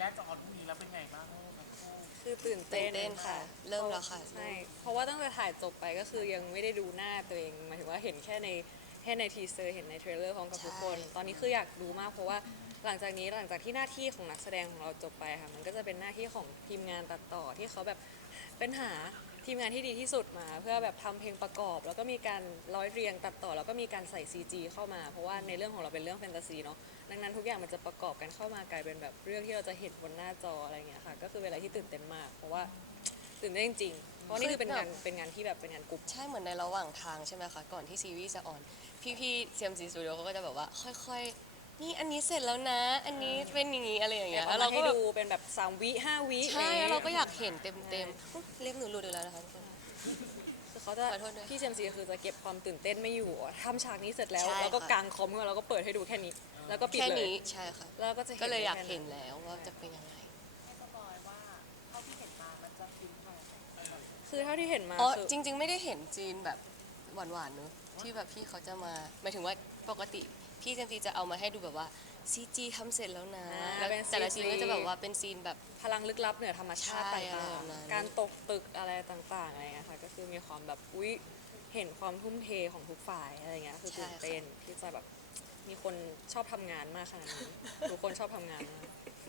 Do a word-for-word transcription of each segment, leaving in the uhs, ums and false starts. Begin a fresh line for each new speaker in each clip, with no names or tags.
กจะออนพรุ่งนี้แล้วเป็นไงบ้างทั้งคู่
คือตื่น
ตื่
เต้
นเต้นค่ะเริ่มแล้วค่ะ
ใช่เพราะว่าตั้งแต่ถ่ายจบไปก็คือยังไม่ได้ดูหน้าตัวเองหมายถึงว่าเห็นแค่ในแค่ในทีเซอร์เห็นในเทรลเลอร์พร้อมกับทุกคนตอนนี้คืออยากดูมากเพราะว่าหลังจากนี้หลังจากที่หน้าที่ของนักแสดงของเราจบไปค่ะมันก็จะเป็นหน้าที่ของทีมงานตัดต่อที่เขาแบบเป็นหาทีมงานที่ดีที่สุดมาเพื่อแบบทำเพลงประกอบ แล้วก็มีการร้อยเรียงตัดต่อแล้วก็มีการใส่ ซี จี เข้ามาเพราะว่าในเรื่องของเราเป็นเรื่องแฟนตาซีเนาะดังนั้นทุกอย่างมันจะประกอบกันเข้ามากลายเป็นแบบเรื่องที่เราจะเห็นบนหน้าจออะไรเงี้ยค่ะก็คือเป็นอะไรที่ตื่นเต้นมากเพราะว่าตื่นเต้นจริงๆเพราะนี่คือเป็นงานเป็นงานที่แบบเป็นงานกลุ่ม
ใช่เหมือนในระหว่างทางใช่ไหมคะก่อนที่ซีรีส์จะออนพี่ๆ ซี เอ็ม ซี Studio เขาก็จะแบบว่าค่อยๆนี่อันนี้เสร็จแล้วนะอันนี้เป็นอย่างนี้อะไรอย่างเงี้ย
แล้ว
เราก็
เราให้ดูเป็นแบบสามวิห้าวิ
ใช่แล้วเราก็อยากเห็นเต็มๆเรียกหนูรู้ดูแล้วนะคะทุกคน
คือเขาจะ
ขอโทษด้วย
พี่เจมซีคือจะเก็บความตื่นเต้นไม่อยู่ทำฉากนี้เสร็จแล้ว
ใช่
แล้วก็
ค่ะ
กางคอมขึ้นมาแล้วก็เปิดให้ดูแค่นี้ แล้วก็ปิด
แค่
เลย
นี้ใช่ค่ะ
แล้วก็จะ
ก็เลยอยาก
ได้แค่
เห็นแล้วว่าจะเป็นยังไง
ให้สปอยว่าเท่าที่เห็นมามันจะฟินขนาดไหนแบบ
คือเท่าที่เห็นมา
อ๋อ
คือ
จริง ๆ ไม่ได้เห็นจีนแบบหวานๆเนอะที่แบบพี่เขาจะมาหมายถึงว่าปกติพี่เจมซีจะเอามาให้ดูแบบว่าซีจีทำเสร็จแล้วนะ
อ่า
แล้ว
เป็น
แต่ละ
ซี
ซี
จี
นก็จะแบบว่าเป็นซีนแบบ
พลังลึกลับเหนือธรรมชาติ
ใช่
ต่าง
อะไรแบบนั้น
ๆการตกตึกอะไรต่างๆอะไรเงี้ยค่ะก็คือมีความแบบอุ้ยเห็นความทุ่มเทของทุกฝ่ายอะไรเงี้ยคือตื่นเต้นที่จะแบบมีคนชอบทำงานมากขนาดนี้ ทุกคนชอบทำงานมาก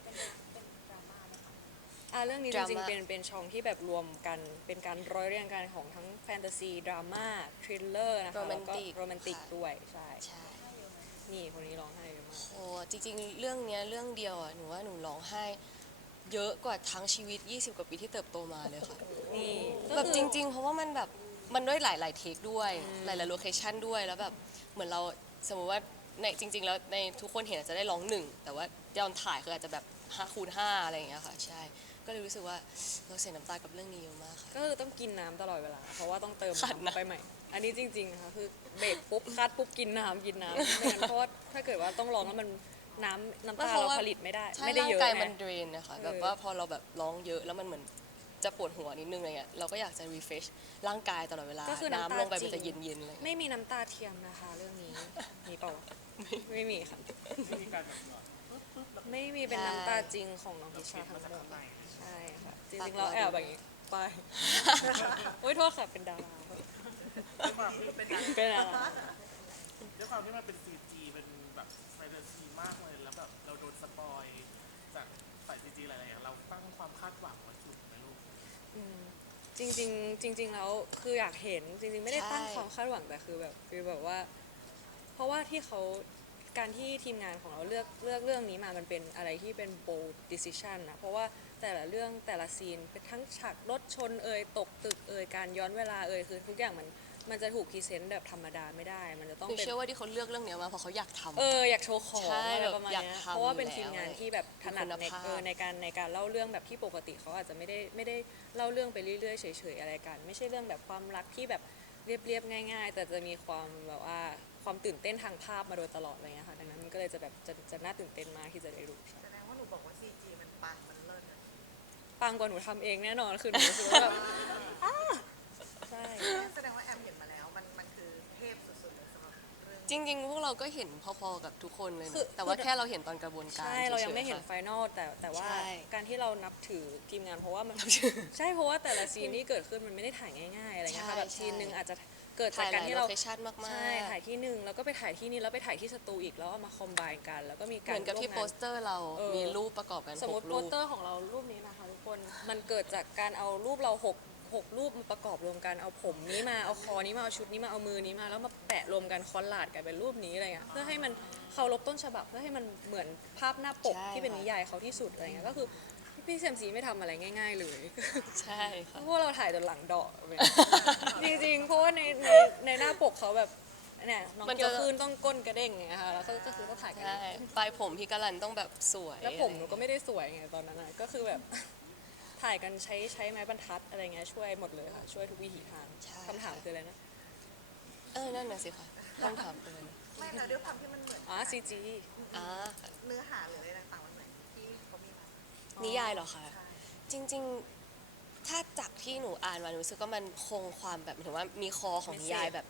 อ่ะเรื่องนี้จริงๆเป็นเป็นช่องที่แบบรวมกันเป็นการร้อยเรียงกันของทั้งแฟนตาซีดราม่าทริลเลอร์นะคะแล้วก็โรแมนติกด้วยใช่
ใช่
นี่คนนี้ร้องไห้เยอะมาก
โอ้จริงๆ เรื่องเนี้ยเรื่องเดียวอ่ะหนูว่าหนูร้องไห้เยอะกว่าทั้งชีวิตยี่สิบกว่าปีที่เติบโตมาเลยค่ะ
นี่
แบบจริงๆ เพราะว่ามันแบบมันด้วยหลายๆเทคด้วยหลายๆโลเคชันด้วยแล้วแบบเหมือนเราสมมุติว่าในจริง ๆ แล้วในทุกคนเห็นอาจจะได้ร้องหนึ่งแต่ว่าตอนถ่ายคืออาจจะแบบห้าคูณห้าอะไรอย่างเงี้ยค่ะใช่ก็เลยรู้สึกว่าเราเสียน้ำตากับเรื่องนี้เยอะมากค่ะ
ก็คือต้องกินน้ำตลอดเวลา เพราะว่าต้องเติม
ขัดนะ
น้ำไปใหม่ อันนี้จริงๆนะคะคือเบรกปุ๊บคัดปุ๊บกินน้ำกินน้ำไม่งั้นเพราะว่าถ้าเกิดว่าต้องร้องแล้วมันน้ำน้ำตาเราผลิตไม่ได้
ใช่
ไม่ได้
ร่าง
เยอะ
กาย
ไง
มันเดรนนะคะ
เออ
แบบว่าพอเราแบบร้องเยอะแล้วมันเหมือนจะปวดหัวนิดนึงอะไรเงี้ยเราก็อยากจะ refresh ร่างกายตลอดเวลา
ก็คือน้ำตา
น้ำลงไป
จริ
มัน
ง
จะเย็นๆเลย
ไม่มีน้ำตาเทียมนะคะ เรื่องนี้มีเปล่าไม่มีค่ะ
ไม่มีการแบบหยอดปึ๊บปึ๊บแล้ว
ไม่มีเป็นน้ำตาจริงของน้องพิชาทั้งหมดใช่ค่ะจริงๆเราแอบแบบนี้ไปโอ๊ยโทษค่ะเป็นดารา
ด้วยความที่เป็น
เป็นดารา
ด้วยความที่มันเป็นซีจีเป็นแบบแฟนตาซีมากเลยแล้วแบบเราโดนสปอยจากฝ่ายซีจีหลายๆอย่างเราตั้งความคาดหวังไว้สุดไหมลูก
อืมจริงๆจริงๆแล้วคืออยากเห็นจริงๆไม่ได้ตั้ง
ใช่
ความคาดหวังแต่คือแบบคือแบบว่า เพราะว่าที่เขาการที่ทีมงานของเราเลือกเลือกเรื่องนี้มามันเป็นอะไรที่เป็น bold decision นะเพราะว่าแต่ละเรื่องแต่ละซีนเป็นทั้งฉากรถชนเอ่ยตกตึกเอ่ยการย้อนเวลาเอ่ยคือทุกอย่างมันมันจะถูกพรีเซนต์แบบธรรมดาไม่ได้ มันจะต้อง
หนู
เป็น
เชื่อว่าที่เขาเลือกเรื่องเนี้ยมาเพราะเขาอยากทำ
เอออยากโชว์ของ
ใช่
อะไร
แบบ
ประมาณ
อยาก
เนี้ย
ทำ
เพราะว่าเป็น
อยู่
ทีมงาน
แล้ว
ที่แบบถนัด
มีคุณ
ใน
ภาพ
เออในการในการเล่าเรื่องแบบที่ปกติเขาอาจจะไม่ได้ไม่ได้เล่าเรื่องไปเรื่อยๆเฉยๆอะไรกัน ไม่ใช่เรื่องแบบความรักที่แบบเรียบๆง่าย ๆ แต่จะมีความแบบว่าความตื่นเต้นทางภาพมาโดยตลอดอะไรเงี้ยค่ะดังนั้นมันก็เลยจะแบบจะจะน่าตื่นเต้นมากที่จะได้ดูใช่
แสดงว่าหนูบอกว่า ซี จี มันปังมันเลิศนะ
ปังกว่าหนูทำเองแน่นอนคือหนูรู้สึกว่าแบบอ้าใช่
แสดงว่าแอมเห็นมาแล้ว มันมันคือเทพสุดๆเลยสำหรับเรื่อง
จริงๆ พวกเราก็เห็นพอๆกับทุกคนเลยนะ
คือ
แต่ว่าแค่เราเห็นตอนกระบวนการ
ใช่เรายังไม่
ฉๆ
เห็น
ค่ะ
ไฟนอลแต่แต่ว่า
ใช่
การที่เรานับถือทีมงานเพราะว่ามัน ใช่เพราะว่าแต่ละซีนที่เกิดขึ้นมันไม่ได้ถ่ายง่ายๆอะไรเงี้ยค่ะ
ใช่
แบบซีนหนึ่งอาจจะเกิดจา
ถ่าก ยห
การ
ลาย
ที่
โล
เรา
เคชั่นมากๆ
ใช่ถ่ายที่หนึ่งแล้วก็ไปถ่ายที่นี่แล้วไปถ่ายที่สตูอีกแล้วเอามาคอมไบน์กัน แล้วก็มี
เห
การ
มือนกับที่
ร่ว
โป
งาน
สเตอร์เรา
เออ
มีรูปประกอบกัน
สม
ห
ม
ก
ติโป
รู
ส
ป
เตอร์ของเรารูปนี้นะคะทุกคนมันเกิดจากการเอารูปเราหกหกรูปมาประกอบรวมกันเอาผมนี้มาเอาคอนี้มาเอาชุดนี้มาเอามือนี้มาแล้วมาแปะรวมกันคอลลาดกันเป็นรูปนี้อะไรเงี้ยเพื่อให้มันเคารพต้นฉบับเพื่อให้มันเหมือนภาพหน้าปก
ใช่
ที่เป็น
ค่ะ
นิยายเขาที่สุดอะไรเงี้ยก็คือพี่เซมซีไม่ทำอะไรง่าย ๆ เลย
ใช่ค่ะ
พวกเราถ่ายจนหลังเดาะเลยจริงๆเพราะว่าในในในหน้าปกเขาแบบเนี่ยน้อง
มันจะ
เกียวคืนต้องก้นกระเด้งไงคะแล้วก็ก็คือต้องถ่ายกัน
ใช่ปลายผมพี่กะลันต้องแบบสวย
แล้วผมหนูก็ไม่ได้สวยไงตอนนั้นนะก็คือแบบ ถ่ายกันใช้ใช้ไม้บรรทัดอะไรเงี้ยช่วยหมดเลยค่ะ ช่วยทุกวิถีทางคำถามคืออะไรนะ
เออนั่นน่ะสิค่ะต้องถามเลย
ไม่นะด้วยความที่มันเหมือน
อ๋อซีจี
อ่า
เนื้อหาหรืออะไรต่างๆมันเหมือนที่เขามีมา
นิยายเหรอคะ
ใช่
จริงๆ ถ้าจากที่หนูอ่านมาหนูรู้สึกว่ามันคงความแบบหมายถึงว่ามีคอของนิยายแบบ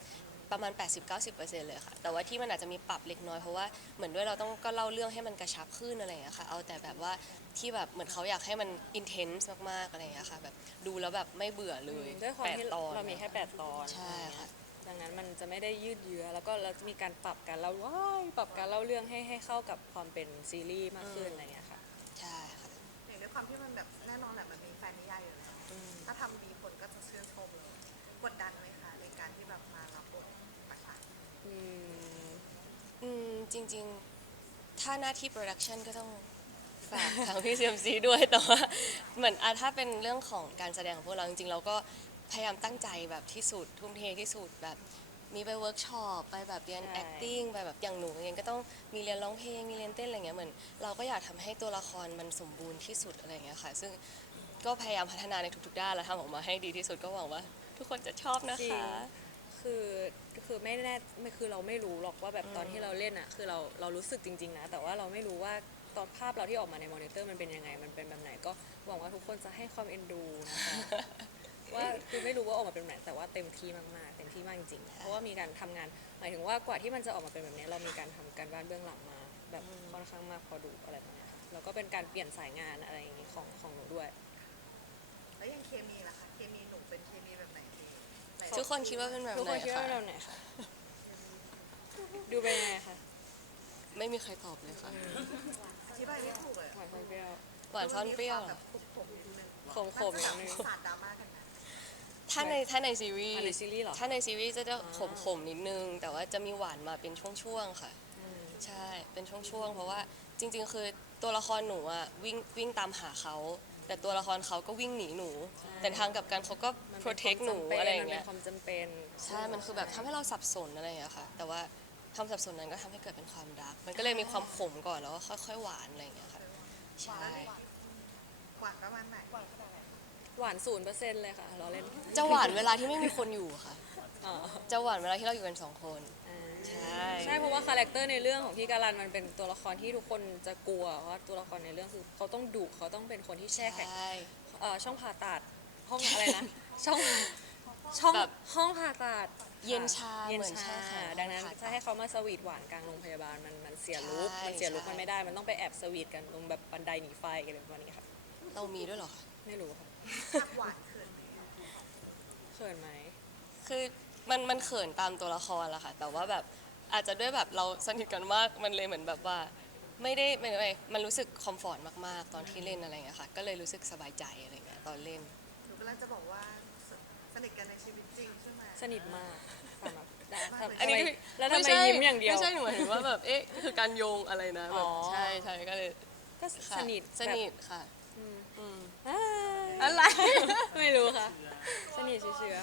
ประมาณ แปดสิบถึงเก้าสิบเปอร์เซ็นต์ เลยค่ะแต่ว่าที่มันอาจจะมีปรับเล็กน้อยเพราะว่าเหมือนด้วยเราต้องก็เล่าเรื่องให้มันกระชับขึ้นอะไรอย่างเงี้ยค่ะเอาแต่แบบว่าที่แบบเหมือนเขาอยากให้มัน intense มากๆอะไรอย่างเงี้ยค่ะแบบดูแล้วแบบไม่เบื่อเลย
ด้วยความ
แปด
ที่
ตอน
เรามีแค่แปดตอน
ใช่ค่ะ
ดังนั้นมันจะไม่ได้ยืดเยื้อแล้วก็เราจะมีการปรับการเล่าว้ายปรับการเล่าเรื่องให้ให้เข้ากับความเป็นซีรีส์มากขึ้นอะไรอย่างเงี้ยค่ะ
ใช่ค่ะ
อย่างด้วยความที่มันแบบแน่นอนแหละมันมีแฟนนิยายอยู่แล้วถ้าทำดีคนก็จะชื่นชมเลยกดดันไหมคะในการที่แบบมารับบทประชัน
อืมอืมจริงๆ ถ้าหน้าที่โปรดักชันก็ต้องฝากทางพี่ซีเอ็มซีด้วย แต่ว่าเหมือนอ่ะถ้าเป็นเรื่องของการแสดงของพวกเราจริงๆ เราก็พยายามตั้งใจแบบที่สุด ทุ่มเทที่สุดแบบมีไปเวิร์กช็อปไปแบบเรียน
ใช่
acting ไปแบบอย่างหนูเองก็ต้องมีเรียนร้องเพลงมีเรียนเต้นอะไรเงี้ยเหมือนเราก็อยากทำให้ตัวละครมันสมบูรณ์ที่สุดอะไรเงี้ยค่ะซึ่งก็พยายามพัฒนาในทุกๆด้านแล้วทำออกมาให้ดีที่สุดก็หวังว่า ทุกคนจะชอบนะ
จริง
คะ
คือคือไม่แน่ไม่คือเราไม่รู้หรอกว่าแบบตอนที่เราเล่นอ่ะคือเราเรารู้สึกจริงๆนะแต่ว่าเราไม่รู้ว่าตอนภาพเราที่ออกมาในมอนิเตอร์มันเป็นยังไงมันเป็นแบบไหนก็หวังว่าทุกคนจะให้ความเอ็นดูนะคะ ว่าคือไม่รู้ว่าออกมาเป็นแบบไหนแต่ว่าเต็มที่มากๆเต็มที่มากจริงๆเพราะว่ามีการทำงานหมายถึงว่ากว่าที่มันจะออกมาเป็นแบบนี้เรามีการทำการบ้านเบื้องหลังมา แบบค่อนข้างมากพอดูอะไรแบบนี้ค่ะแล้วก็เป็นการเปลี่ยนสายงานอะไรอย่างนี้ของของหนูด้วย
แล้วยังเคมีล่ะคะเคมีหนูเป็นเคมีแบบไหนดีไหน
ทุกคนคิดว่าเป็นแบบ
ทุก
ไห
คน นคิด
คะ
ว่าเราไหนคะดูเป็นยังไงคะ
ไม่มีใครตอบเลยค่ะ
อธิบายไม่ถูกเลย
หวานเปรี้ยว
หวานซ่อนเปรี้ยว
แบ
เหรอบ
ขมๆนิดนึง
ขมๆนิดนึง
สาดดราม่ากันนะ
ถ้าในถ้าในซีรีส์
อันในซีรีส์เหรอ
ถ้าในซีรีส์จะจะ
อ่า
ขมขมๆนิดนึง แต่ว่าจะมีหวานมาเป็นช่วงๆค่ะ ใช่ เป็นช่วงๆ เพราะว่าจริงๆ คือตัวละครหนูอะวิ่งวิ่งตามหาเขา แต่ตัวละครเขาก็วิ่งหนีหนู แต่ทางกลับกันเขาก็
มันเป็น
protect หนู
ความจำเป็น
อะไรอย่างเงี้
มัน
ย
เป็นความจำเป็น
ใช่ มันคือแบบทำให้เราสับสนอะไรอย่างเงี้ยค่ะ แต่ว่าความสับสนนั้นก็ทำให้เกิดเป็นความรัก มันก็เลยมีความขมก่อนแล้วก็ค่อยๆ หวานอะไรอย่างเงี้ยค่ะ ใช่
หวานประมาณไหน
หวานศูนย์เปอร์เซ็นต์เลยค่ะเราเล่น
จะหวานเวลาที่ไม่มีคนอยู่ค่ะ
อ๋อ
จะหวานเวลาที่เราอยู่กันสองคน ใช่
ใช่เพราะว่าคาแรคเตอร์ในเรื่องของพี่การันมันเป็นตัวละครที่ทุกคนจะกลัวเพราะว่าตัวละครในเรื่องคือเขาต้องดุเขาต้องเป็นคนที่แช่แข็ง
ใช่
เอ่อช่องผ่าตัดห้องอะไรนะ ช่องช่อง
แบบ
ห้องผ่าตัด
เย็นชา
เย็น
เหมือน
ชา
ใช่ค่ะ
ดังนั้น
ห้องผ่าตัด
จะให้เขามาสวีทหวานกลางโรงพยาบาลมันมันเสียลุค
ใช่
มันเสียลุค
ใช่
มันไม่ได้มันต้องไปแอบสวีทกันตรงแบบบันไดหนีไฟกันแบบนี้ค่ะ
เรามีด้วยเหรอคะ
ไม่รู้ค่ะ
ภาคหวานเขินไหม
เขินไหม
คือมันมันเขินตามตัวละครแหละค่ะ แต่ว่าแบบอาจจะด้วยแบบเราสนิทกันมาก มันเลยเหมือนแบบว่า ไม่ได้ไม่ไม่มันรู้สึกคอมฟอร์ตมากๆ ตอนที่เล่นอะไรอย่างเงี้ยค่ะ ก็เลยรู้สึกสบายใจอะไรเงี้ยตอนเล่น
หนูกำลังจะบอกว่าสสนิทกันในชีวิตจริงใช่ไหม
สนิทมากสำหรับได้ทำ
อันนี้
ทำไม
คือ
แล้วทำไม
ใช่
ยิ้มอย่างเดียว
ไม่ใช่หนูหมายถึงว่าแบบเอ๊ะคือการโยงอะไรนะแบบ
อ๋อ
ใช่ใช่ก็เลย
ก็
ค่ะ
สนิท
สนิทค่ะ
อืม
อืม
อ่า
อะไร
ไม่รู้ค่ะ สนิทเชื้อ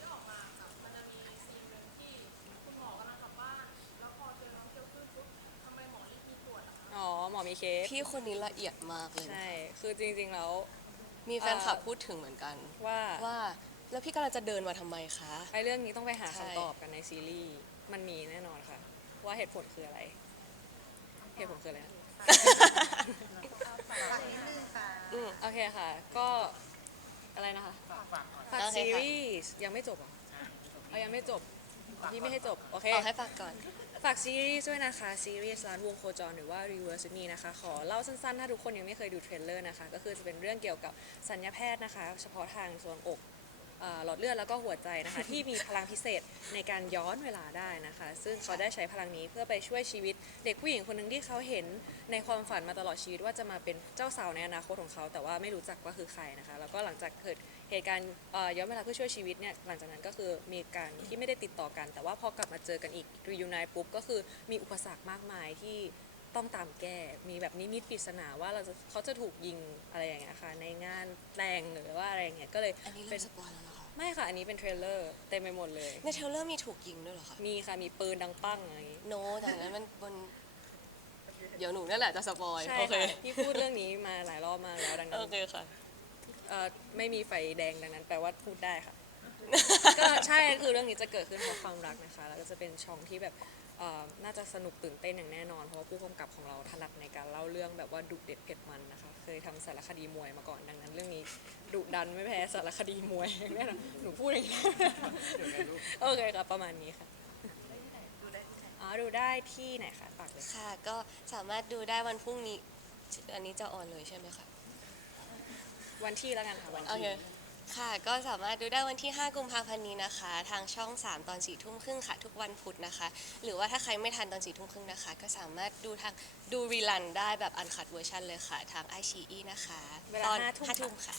อ๋อหมอมีเคส
พี่คนนี้ละเอียดมากเลยนะ
ใช่ คือจริงๆแล้ว
มีแฟนคลับพูดถึงเหมือนกัน
ว่า
ว่าแล้วพี่กำลังจะเดินมาทำไมคะ
ไอ้เรื่องนี้ต้องไปหา
ใช่
คำตอบกันในซีรีส์มันมีแน่นอนค่ะ ว่าเหตุผลคืออะไร เหตุผลคืออะไรนะ
ฝากนิดนึงค่ะ
อืม
โอเคค่ะ ก็อะไรนะคะ
ฝากฝากก่อน
ฝาก
โอเค
ซี
ค่ะ
รีส์ยังไม่จบเหรอเอายังไม่จบพี่ไม่ให้จบ โอเค
เอาให้ฝากก่อน
ฝากซีรีส์ด้วยนะคะ ซีรีส์ร้านวงโคจรหรือว่า Reverse Me นะคะ ขอเล่าสั้นๆ ถ้าทุกคนยังไม่เคยดูเทรลเลอร์นะคะ ก็คือจะเป็นเรื่องเกี่ยวกับสัญญาแพทย์นะคะ เฉพาะทางส่วนอกเอ่อหลอดเลือดแล้วก็หัวใจนะคะ ที่มีพลังพิเศษในการย้อนเวลาได้นะคะ ซึ่งเขาได้ใช้พลังนี้เพื่อไปช่วยชีวิตเด็กผู้หญิงคนหนึ่งที่เขาเห็นในความฝันมาตลอดชีวิตว่าจะมาเป็นเจ้าสาวในอนาคตของเขา แต่ว่าไม่รู้จักว่าคือใครนะคะ แล้วก็หลังจากเกิดเหตุการณ์เอ่อย้อนเวลาเพื่อช่วยชีวิตเนี่ยหลังจากนั้นก็คือมีการที่ไม่ได้ติดต่อกัน แต่ว่าพอกลับมาเจอกันอีก reunite ปุ๊บก็คือมีอุปสรรคมากมายที่ต้องตามแก้ มีแบบนิมิตปริศนาว่าเราจะเขาจะถูกยิงอะไรอย่างเงี้ยค่ะในงานแต่งหรือว่าอะไรอย่างเงี้ยก็เลย
อันนี้
เป็
เริ่
น
มสปอยแล้วนะคะ
ไม่ค่ะ อันนี้เป็นเทรลเลอร์เต็มไปหมดเลย
ในเทรลเลอร์มีถูกยิงด้วยเหรอคะ
มีค่ะ มีปืนดังปั้งอะไรอย่างงี้
โนแต่นั้นมันบน เดี๋ยวหนูนั่นแหละจะสปอย
ใช่
โอเค
ค่ะที่พูดเรื่องนี้มาหลายรอบมากแล้วดังนั้
โอน เคค่ะ
เอ่อไม่มีไฟแดงดังนั้นแปลว่าพูดได้ค่ะ ก็ใช่คือเรื่องนี้จะเกิดขึ้นเพราะความรักนะคะ แล้วก็จะเป็นช่องที่แบบเอ่อน่าจะสนุกตื่นเต้นอย่างแน่นอน เพราะว่าผู้กำกับของเราถนัดในการเล่าเรื่องแบบว่าดุเด็ดเผ็ดมันนะคะ เคยทำสารคดีมวยมาก่อนดังนั้น เรื่องนี้ดุดันไม่แพ้สารคดีมวยอย่างแน่นอนหนูพูดอย่างนี้ โอเคค่ะประมาณนี้ค่ะารถดูได้ที่ไหนคะฝากเลยค่ะ
ค่ะ ก็สามารถดูได้วันพรุ่งนี้ อันนี้จะออนเลยใช่ไหมคะ
วันที่แล้วกันค่ะวัน
โอ
ที่
เค ค่ะ ก็สามารถดูได้วันที่ ห้า กุมภาพันธ์นี้นะคะ ทางช่อง สาม ตอน สี่ ทุ่มครึ่งค่ะ ทุกวันพุธนะคะ หรือว่าถ้าใครไม่ทันตอน สี่ ทุ่มครึ่งนะคะ ก็สามารถดูทางดูรีลันได้แบบอันคัดเวอร์ชันเลยค่ะ ทางไอชีอีนะคะ
เวลา
ตอน
ห้าทุ่ม
ห้าทุ่มค่ะ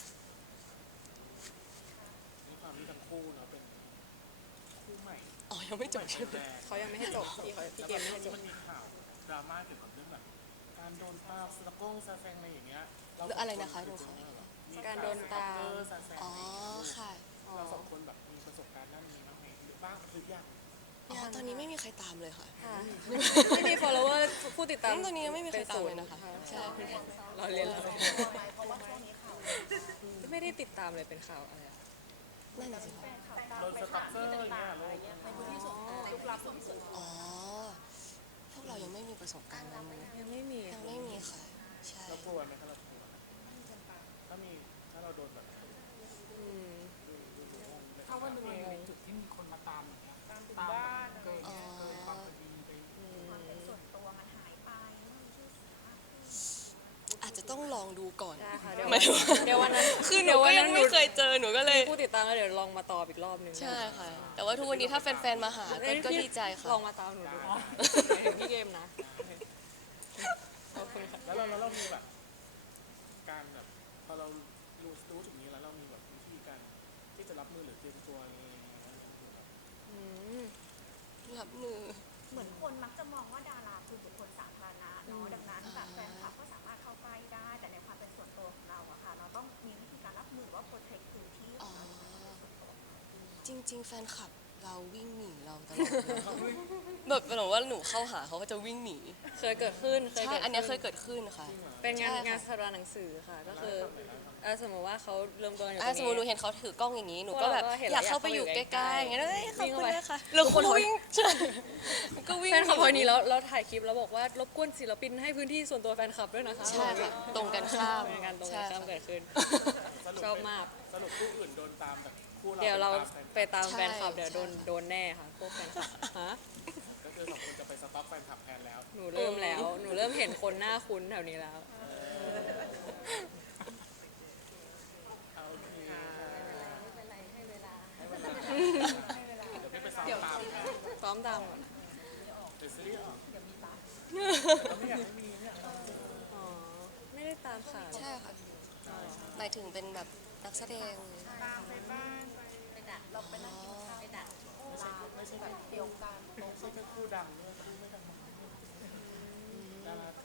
ด้วยความที่ทั้งคู่เนาะเป็นคู่ใหม่
อ๋อ ยังไม่จบใช่ไหม
แรก
เขายังไม่ให้จบพี่เขาพี่
แล้ว
เก
แบ
ม
บ
ไม่
ช่ว
ให้
ง
จ
นี้
บ
มันมีข่าวดราม่าเกี่ยวกับเรื่องแบบการโดนตามสะกงซาแซงอะไรอย่างเงี้ยเา
อะไรนะคะหนูขอ
มี
การโดนตาม
สเตอร์ซาแซง
อ๋อ ค่ะ
เราสองคนแบบมีประสบการณ์ด้านนี้บ้างไหมหรือบ้างหรือยัง
อ๋อ ตอนนี้ไม่มีใครตามเลยค่ะ
ค่ะไม่มี follower ผู้ติดตาม
ตอนนี้ยังไม่มีใครตามเลยนะคะ
ป็
ใช่
ศูนย์เราเรียนเรา
เพราะว่าช่วงนี้ข่าว
ไม่ได้ติดตามเลยเป็นข่าวอะไรอะ
นั่นน่ะสิคะ
โดนสต็อกเกอร์อย่างเงี้ยโลก
อ๋อ พวกเรายังไม่มีประสบการณ์นั้นเลย
ยังไม่มี
ยังไม่มีค่ะ ใช่
เรากลัวไหมคะเรากลัวไหมถ้ามีถ้าเราโดนแบบ
อืม
ถ้าวันหนึ่งเราอยู่ในจุดที่มีคนมาตามอย่างเงี้ยตามบ้านเกิน
อ๋อ
เกินความพอดีไป
อืม
ส่วนตัวมันหายไปไม่มีชื่อเสียงมากขึ้น
อาจจะต้องลองดูก่อน
ได้ค่ะเดี๋ยว
หมายถึงว่า
เดี๋ยววันนั้น
คือหนูก็ยังไม่เคยเจอ หนูก็เลย
ผู้ติดตามแล้วเดี๋ยวลองมาตอบอีกรอบหนึ่ง
ใช่ค่ะ แต่ว่าทุกวันนี้ถ้าแฟนๆ มาหาก็
เอ้ย
ก็
พี่
ดีใจค่ะ
ลองมาตามหนูดูหมายถึงพี่เกมนะขอบคุณค่ะ
แล้วเราแล้วเรามีแบบการแบบพอเรารู้รู้ถึงนี้แล้วเรามีแบบวิธีการที่จะรับมือหรือเตรียมตัวยังไงอะไรอย่างเงี้ยครับ
อืม
รับมือ
เหมือนคนมักจะมองว่าดาราคือบุคคลสาธารณะเนาะดังนั้นแบบแฟนคลับก็สามารถเข้าใกล้ได้ แต่ในความเป็นส่วนตัวของเราอะค่ะ เราต้องมีวิธีการรับมือว่าโปรเทคพื้นที่ของเราส่วนตัวของเรา
จริง ๆ แฟนคลับเราวิ่งหนีเราตลอดเลยแบบหนูว่าหนูเข้าหาเขาก็จะวิ่งหนี
เคยเกิดขึ้นเคย
ใช่
เกิด
อันเนี้ยเค
ขึ้
ยเกิดขึ้นค่ะ
เป็นงาน
ใช่ค่ะ
งานสถาบันหนังสือค่ะ ก็คือเอ่อสมมติว่าเขาเริ่มต้นอยู่ตร
อ่ะ
ง
สมมติหนู
นี้
เห็นเขาถือกล้องอย่างนี้ หนูก็แบบ
พวกเราก็เห็น
อยาก
แล้ว
เข้าไปอยู่
อยาก
ใก
เข้าไปอยู่
ล้ๆอย่างเงี้ยเอ้ยขอบ
วิ่ง
คุณ
เข้าไป
นะคะแล้วคนวิ่งใช่ก็วิ่ง
แฟนคลับคนนี้แล้วเราถ่ายคลิปแล้วบอกว่ารบกวนศิลปินให้พื้นที่ส่วนตัวแฟนคลับด้วยนะคะ
ใช่ค่ะ ตรงกันข้าม
เป็นการตรงกั
ใช่
นข้าม
ค่ะ
เกิดขึ้น
สรุป
ชอบมาก
สรุปคู่อื่นโดนตามแต่คู่เรา
เดี๋ยวเรา
ไปตามแฟนคลับ
ไปตามแฟนคลับเดี๋ยวโดนโดนแน่ค่ะพวกแฟนคลับฮะ
ก็คือสองคนจะไปสต็อกแฟนคลับแทนแล้ว
หนูเริ่มแล้ว หนูเริ่มเห็นคนหน้าคุ้นแถวนี้แล้ว
เอาโอเค
ไม่เป็นไรให้เวลา
ให้เวลาเดี๋ยวพี่ไปซ้อมตามแทน
ซ้อมตามก่อน
เดี๋ยวซีรีส์ออก
เดี๋ยวมีบัฟ
เราไม่อยากให้มีเนี่ยเรา
อ๋อ ไม่ได้ตามข่าว
ใช่ค่ะหมายถึงเป็นแบบนักแสดง
ตามไปบ้านไปดักเราไปนั่งกินข้าวไปดัก
ไม่ใช่ไม่ใช่แบบ
เดียวกัน
ไม่ใช่แค่คู่ดังด้วยคู่ไม่ดังดารา